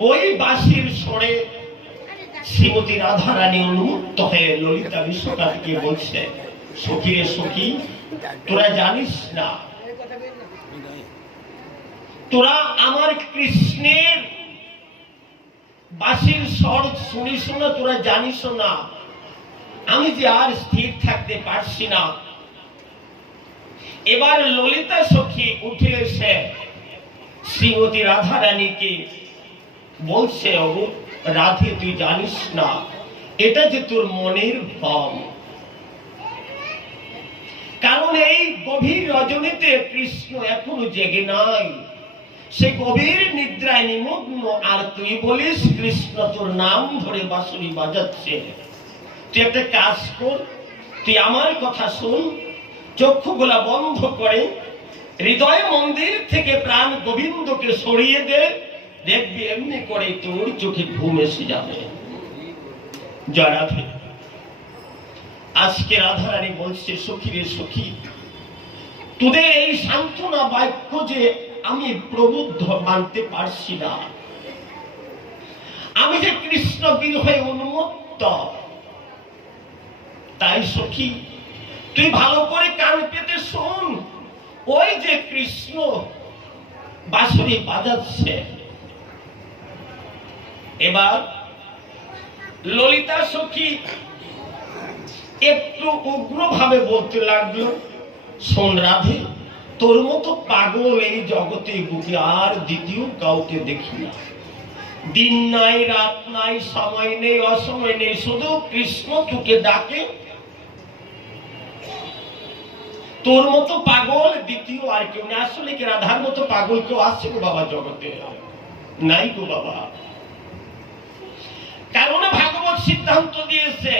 ওই বাসির স্বরে শ্রীমতী রাধারানী উন্মুক্ত হয়ে ললিতা বিশ্বকাপকে বলছে, সখী রে সখী, তোরা জানিস না, তোরা আমার কৃষ্ণের বাঁশির স্বর শুনিস না তোরা জানিস না। আমি যে আর স্থির থাকতে পারছি না। এবার ললিতা সখী উঠে এসে শ্রীমতী রাধা রানীকে বলছে "ওগো, রাধে তুই জানিস না এটা যে তোর মনের ভ্রম কারণ এই গভীর রজনীতে কৃষ্ণ এখনও জেগে নাই। সে গভীর নিদ্রায় নিমগ্ন আর তুই বলিস কৃষ্ণ তোর নাম ধরে বাঁশুরি বাজাচ্ছে। তুই একটা কাজ কর তুই আমার কথা শোন চক্ষুগুলা বন্ধ করে হৃদয় মন্দির থেকে প্রাণ গোবিন্দকে সরিয়ে দে দেখবি এমনি করে তোর চোখে ঘুম এসে যাবে। জয় আজকে রাধারানী বলছে, সখী রে সখী, তোদের এই সান্ত্বনা বাক্য যে আমি প্রবুদ্ধ মানতে পারছি না। আমি যে কৃষ্ণ বিরহে উন্মত্ত, তাই সখী, তুই ভালো করে কান পেতে শোন। ওই যে কৃষ্ণ বাঁশুরি বাজাচ্ছে এবার ললিতা সখী একটু উগ্রভাবে বলতে লাগল, শোন রাধে, তোর মতো পাগল এই জগতে বুকে আর দ্বিতীয় কাউকে দেখি না। দিন নাই, রাত নাই, সময় নেই, অসময় নেই, শুধু কৃষ্ণ তোকে ডাকে। তোর মতো পাগল দ্বিতীয় আর কেউ নেই। আসলে কি রাধার মতো পাগল কেউ আসছে গো বাবা জগতে? নাই গো বাবা। কারণ ভাগবত সিদ্ধান্ত দিয়েছে,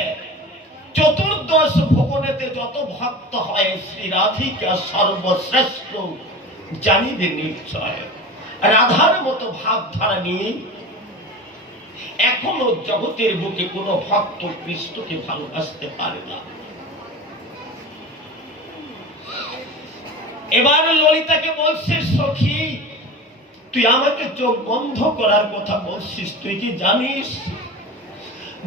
চতুর্দশ ভুবনেতে যত ভক্ত হয় শ্রী রাধিকা সর্বশ্রেষ্ঠ জানিবে নিশ্চয়। রাধার মতো ভাবধারা নিয়ে এখনও জগতের বুকে কোনো ভক্ত কৃষ্ণকে ভালোবাসতে পারে না। এবার ললিতাকে বলছে, সখী, তুই আমাকে চোখ বন্ধ করার কথা বলছিস, তুই কি জানিস?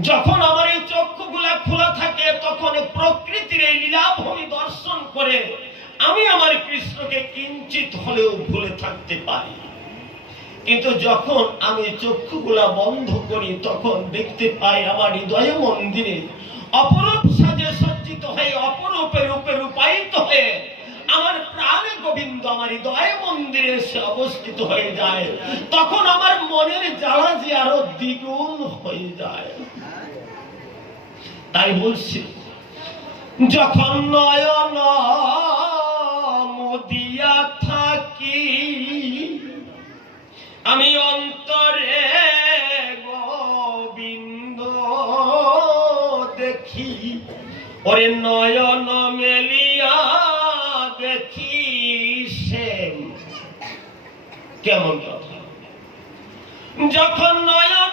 যখন আমার এই চক্ষুগুলা খোলা থাকে, তখন প্রকৃতির এই লীলাভূমি দর্শন করে আমি আমার কৃষ্ণকে কিঞ্চিত হলেও ভুলে থাকতে পারি। কিন্তু যখন আমি চক্ষুগুলা বন্ধ করি, তখন দেখতে পাই আমার হৃদয় মন্দিরে অপরূপ সাজে সজ্জিত হয়ে, অপরূপে রূপে রূপায়িত হয়ে আমার প্রাণ গোবিন্দ আমার হৃদয় মন্দিরে এসে অবস্থিত হয়ে যায়। তখন আমার মনের জ্বালা যে আরও দ্বিগুণ হয়ে যায়। তাই বলছি, যখন নয়ন মুদিয়া থাকি, আমি অন্তরে গোবিন্দ দেখি, ওরে নয়ন মেলিয়া দেখি সে। কেমন কথা? যখন নয়ন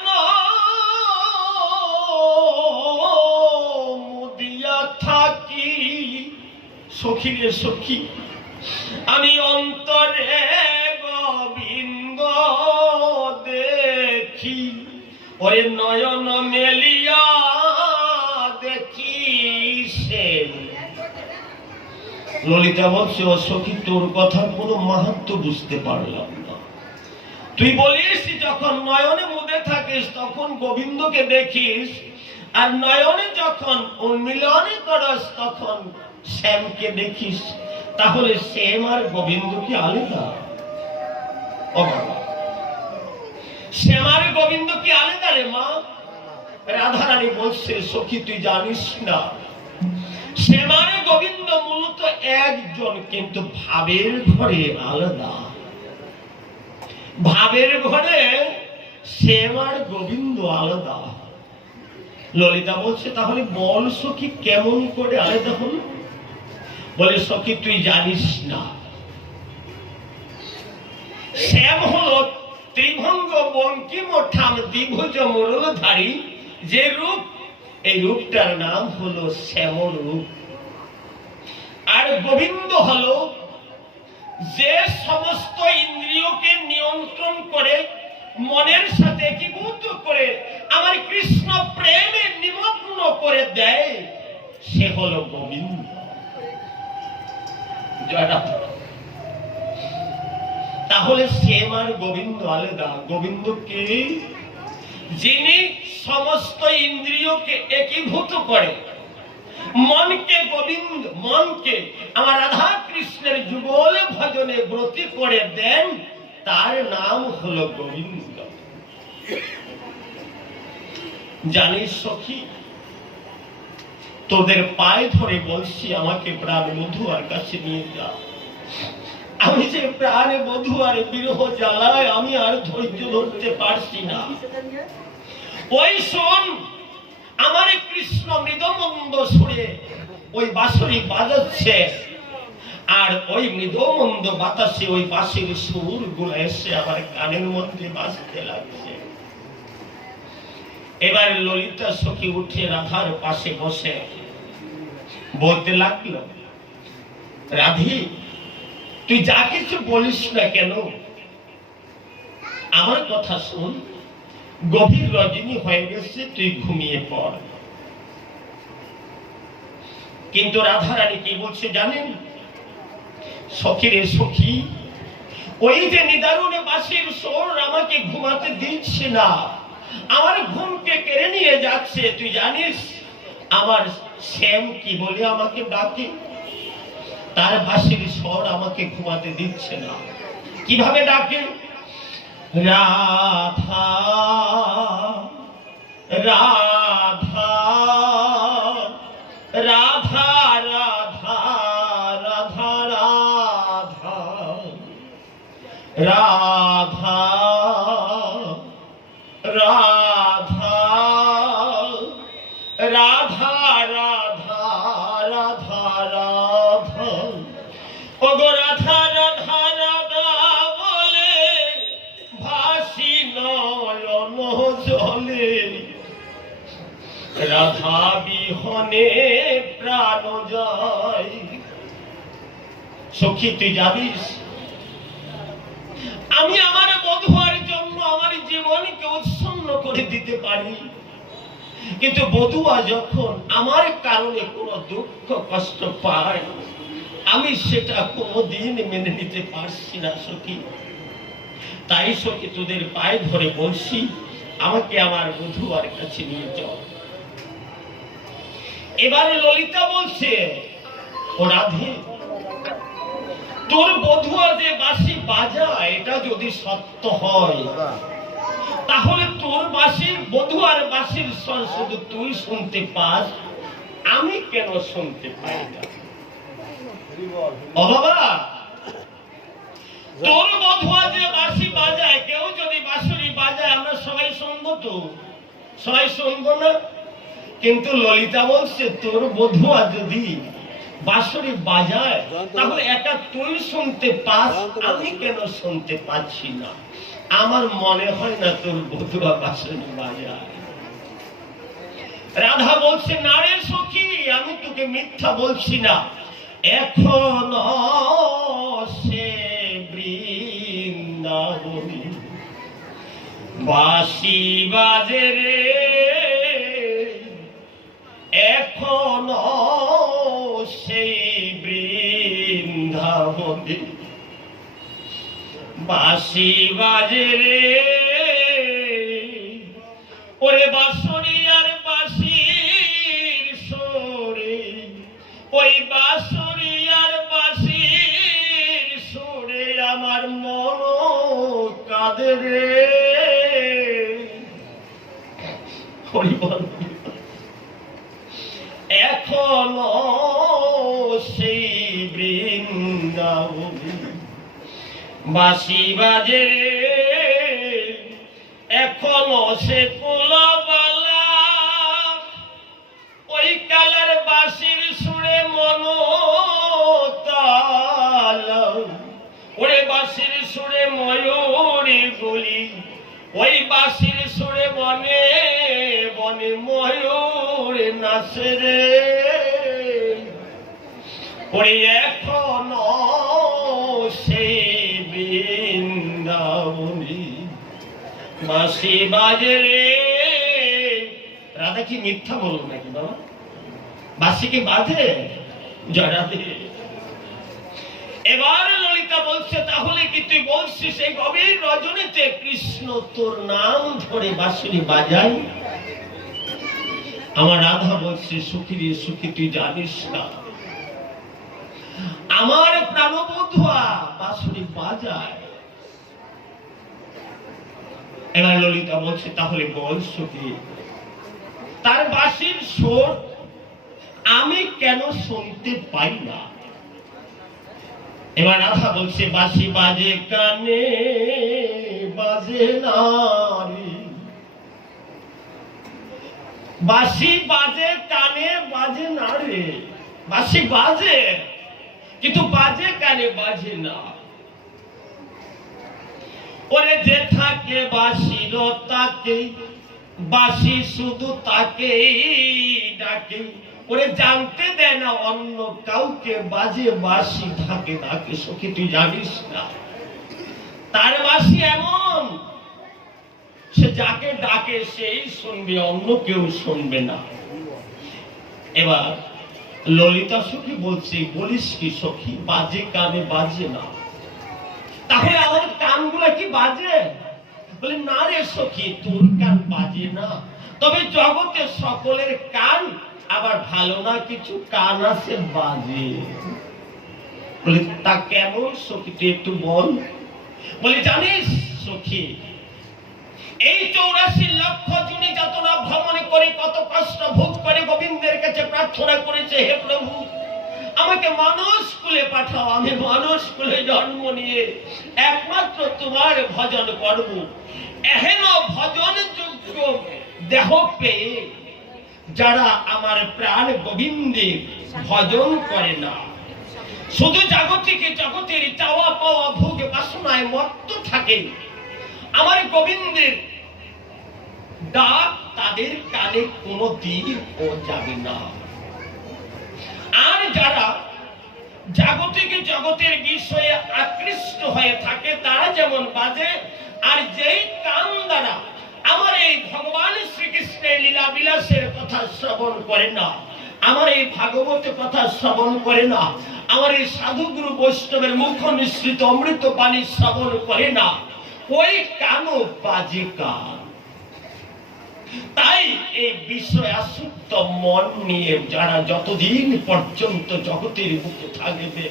সখী সখী। আমি অন্তরে গোবিন্দ দেখি ওই নয়ন মেলিয়া দেখি সে। ললিতা বলছে সখী, তোর কথার কোনো মাহাত্ম বুঝতে পারলাম না। তুই বলিস, যখন নয়নে মুদে থাকিস, তখন গোবিন্দকে দেখিস, আর নয়নে যখন উন্মিলনে করস, তখন শ্যামকে দেখিস, তাহলে শ্যাম আর গোবিন্দ কি আলাদা শ্যাম আর গোবিন্দ কি আলাদা রে মা? রাধারানী বলছে, সখী, তুই জানিস না? শ্যামারে গোবিন্দ মূলত একজন, কিন্তু ভাবের ঘরে আলাদা। ভাবের ঘরে শ্যাম আর গোবিন্দ আলাদা। ললিতা বলছে, তাহলে বল সখী, কেমন করে আলাদা হল? বলে, সখী, তুই জানিস না। শ্যাম হলো ত্রিভঙ্গ বঙ্কিম ঠাম দ্বিভুজ মোরলধারী যে রূপ, এই রূপটার নাম হলো শ্যাম রূপ। আর গোবিন্দ হলো, যে সমস্ত ইন্দ্রিয়কে নিয়ন্ত্রণ করে, মনের সাথে একীভূত করে, আমার কৃষ্ণ প্রেমে নিমগ্ন করে দেয়, সে হলো গোবিন্দ। তাহলে শ্যাম আর গোবিন্দ আলাদা। গোবিন্দ কে? যিনি সমস্ত ইন্দ্রিয়কে একীভূত করে। মনকে গোবিন্দ, মনকে আমার রাধা কৃষ্ণের যুগল ভজনে ব্রতি করে দেন, তার নাম হলো গোবিন্দ। জানিস সখী তোদের পায়ে ধরে বলছি, আমাকে প্রাণ মধুয়ার কাছে নিয়ে যা। আমি যে প্রাণে বধু আর বিরহ জ্বালায়, আমি আর ধৈর্য ধরতে পারছি না। ওই শোন, আমার কৃষ্ণ মৃদমন্দ সুরে ওই বাঁশরি বাজাচ্ছে, আর ওই মৃদমন্দ বাতাসে ওই বাঁশির সুরগুলো এসে আমার কানের মধ্যে বাজতে লাগছে। এবার ললিতা সখী উঠে রাধার পাশে বসে। বলতে লাগল, রাধি, তুই যা কিছু বলিস না কেন? আমার কথা শুন, গভীর রজনী হয়ে গেছে, তুই ঘুমিয়ে পড়। কিন্তু রাধারানী কি বলছে জানেন? সখী রে সখী, ওই যে নিদারুণে বাসির সোর আমাকে ঘুমাতে দিচ্ছে না। আমার ঘুমকে কেড়ে নিয়ে যাচ্ছে, তুই জানিস? আমার শ্যাম কি বলে আমাকে ডাকে? তার ভাষির স্বর আমাকে ঘুমাতে দিচ্ছে না। কীভাবে ডাকে? রাধা রাধা ওগো রাধা বিহনে প্রাণ যায় সখী, তুই জানিস আমি আমার বধুয়ার জন্য আমার জীবনকে উৎসন্ন করে দিতে পারি। কিন্তু বধুয়া যখন আমার কারণে কোনো দুঃখ, কষ্ট পায় আমি সেটা কোনোদিন মেনে নিতে পারছি না, সখী। তাই সখী, তোদের পায়ে ধরে বলছি, আমাকে আমার বধুয়ার কাছে নিয়ে চল। এবারে ললিতা বলছে, ও রাধে, তোর বধুয়া যে বাঁশি বাজা এটা যদি সত্য হয়, তাহলে তোর বাসির বধুয়ার বাঁশির স্বর শুধু তুই শুনতে পাস, আমি কেন শুনতে পাই না? ও বাবা! তোর বধুয়া যে বাঁশি বাজায় কেউ যদি বাঁশুরি বাজায় আমরা সবাই শুনব তো। সবাই শুনব না? কিন্তু ললিতা বলছে তোর বধুয়া যদি বাঁশুরি বাজায় তাহলে একা তুই শুনতে পাস আমি কেন শুনতে পাচ্ছি না? আমার মনে হয় না তোর বধুয়া বাঁশুরি বাজায়। রাধা বলছে না রে সখী আমি তোকে মিথ্যা বলছি না। এখন সে বৃন্দাবনী। বাসি বাজে রে এখন সেই বৃন্দাবনী। বাসি বাজে রে ওরে বাঁশরি বাসি বাজে। এখনও সে কুলবালা ওই কালার বাসির সুরে মন ওরে বাসির সুরে ময়ূরী গুলি ওই বাসির সুরে বনে বনে ময়ূর নাচে বাসি বাজে রাধা কি মিথ্যা নাকি বাবা? বাসি কি জয় এবার ললিতা বলছে, তাহলে কি তুই বলছিস এই গভীর রজনীতে কৃষ্ণ তোর নাম ধরে বাঁশিরি বাজাই? আমার রাধা বলছে, সুখী রে সুখী, তুই জানিস না। আমার প্রাণবধুয়া বাঁশিরি বাজায়। এবার ললিতা বলছে, তাহলে বল সুখী। তার বাঁশির সুর আমি কেন শুনতে পাই না? এবার রাধা বলছে, বাঁশি বাজে কানে, বাজে না রে। বাঁশি বাজে কানে, বাজে না রে বাঁশি বাজে, কিন্তু বাজে কানে, বাজে না ওরে যে থাকে বাঁশির তাকে, বাঁশি শুধু তাকেই ডাকে। ওরে জানতে দেয় না অন্য কাউকে, বাজে বাঁশি থাকে তাকে, সখী তুই জানিস না। তার বাঁশি এমন, সে যাকে ডাকে সেই শুনবে, অন্য কেউ শুনবে না। এবার ললিতা সখী বলছে, বলিস কি সখী, বাজে কানে বাজে না। তাহলে আমার কানগুলা কি বাজে? বলে, না রে সখী, তোর কান বাজে না। তবে জগতে সকলের কান, আবার ভালো না কিছু কান আছে বাজে। বলে, তা কেমন সখী, তুই একটু বল। বলে, জানিস সখী, এই চৌরাশি লক্ষ জুনি যাতনা ভ্রমণে করে কত কষ্ট ভোগ করে গোবিন্দের কাছে প্রার্থনা করেছে হে প্রভু। আমাকে মানুষ কুলে পাঠাও, আমি মানুষ কুলে জন্ম নিয়ে একমাত্র তোমার ভজন করব। এহেন ভজন যোগ্য দেহ পেয়ে যারা আমার প্রাণ গোবিন্দের ভজন করে না। শুধু জাগতিকে জগতের চাওয়া পাওয়া ভোগ বাসনায় মত্ত থাকে। আমার গোবিন্দের ডাক তাদের কানে কোনো দিন ও যাবে না। আর যারা জাগতিক জগতের বিষয়ে আকৃষ্ট হয়ে থাকে, তারা যেমন বাজে, আর যেই কান দ্বারা আমার এই ভগবান শ্রীকৃষ্ণের লীলা বিলাসের কথা শ্রবণ করে না, আমার এই ভাগবত কথা শ্রবণ করে না, আমার এই সাধুগুরু বৈষ্ণবের মুখ নিঃসৃত অমৃত বাণী শ্রবণ করে না, ওই কানও বাজে কান তাই এই বিষয় আসক্ত মন নিয়ে যারা যতদিন পর্যন্ত জগতের বুকে থাকবে,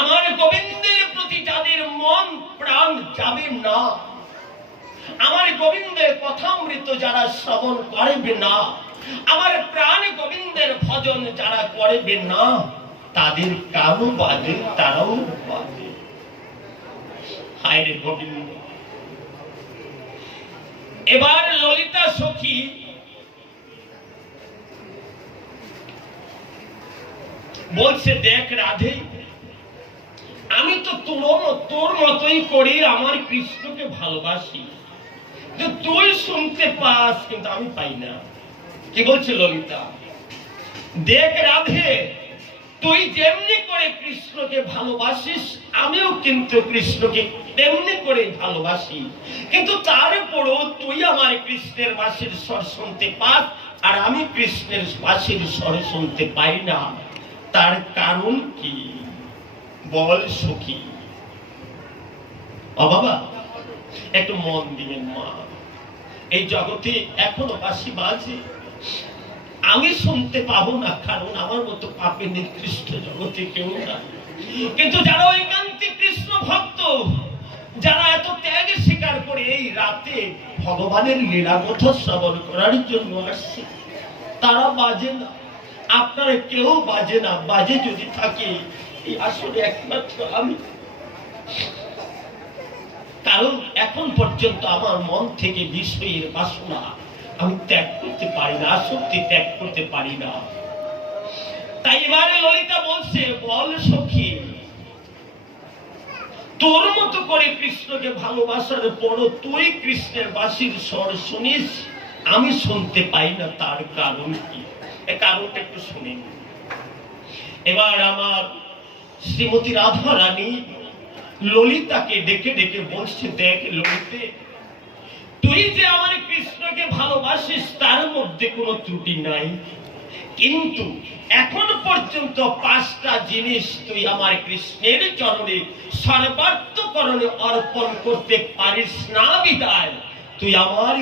আমার গোবিন্দের প্রতি যাদের মন প্রাণ যাবে না, আমার গোবিন্দের কথামৃত যারা শ্রবণ করবে না, আমার প্রাণ গোবিন্দের ভজন যারা করবে না, তাদের কারও বাদে তারাও বাজে হায় রে গোবিন্দ! এবার ললিতা সখী বলছে, দেখ রাধে, আমি তো তোর তোর মতোই করি আমার কৃষ্ণকে ভালোবাসি। যে তুই শুনতে পাস, কিন্তু আমি পাই না। কি বলছে ললিতা? দেখ রাধে, তুই যেমনি করে কৃষ্ণকে ভালোবাসিস, আমিও কিন্তু কৃষ্ণকে তেমনি করে ভালোবাসি। কিন্তু তারপরও তুই আমার কৃষ্ণের বাসির স্বর শুনতে পাস, আর আমি কৃষ্ণের বাসির স্বর শুনতে পাই না। তার কারণ কি? বল সখী। ও বাবা, একটু মন দিবেন মা। এই জগতে এখনও বাসি বাজে। আমি শুনতে পাবো না, কারণ আমার মতো পাপে নিকৃষ্ট জগতে কেউ না কিন্তু যারা ঐকান্তিক কৃষ্ণ ভক্ত যারা এত ত্যাগের স্বীকার করে এই রাতে ভগবানের লীলাকথা শ্রবণ করার জন্য আসছে, তারা বাজে না। আপনার কেউ বাজে না, বাজে যদি থাকে, এই আসলে একমাত্র আমি। কারণ এখন পর্যন্ত আমার মন থেকে বিষয়ের বাসনা আমি ত্যাগ করতে পারি না, আসক্তি ত্যাগ করতে পারি না। তাই এবারে ললিতা বলছে, বল সখী তোর মতো করে কৃষ্ণকে ভালোবাসার পরও তুই কৃষ্ণের বাসির স্বর শুনিস? আমি শুনতে পাই না তার কারণ কি? কারণটা একটু শুনে। এবার আমার শ্রীমতী রাধা রানী ললিতাকে ডেকে ডেকে বলছে, দেখ ললিতে, তুই যে আমার কৃষ্ণকে ভালোবাসিস, তার মধ্যে কোনো ত্রুটি নাই। কিন্তু এখন পর্যন্ত পাঁচটা জিনিস তুই আমার কৃষ্ণের চরণে সর্বার্থকরণে অর্পণ করতে পারিস না বিদায়। তুই আমার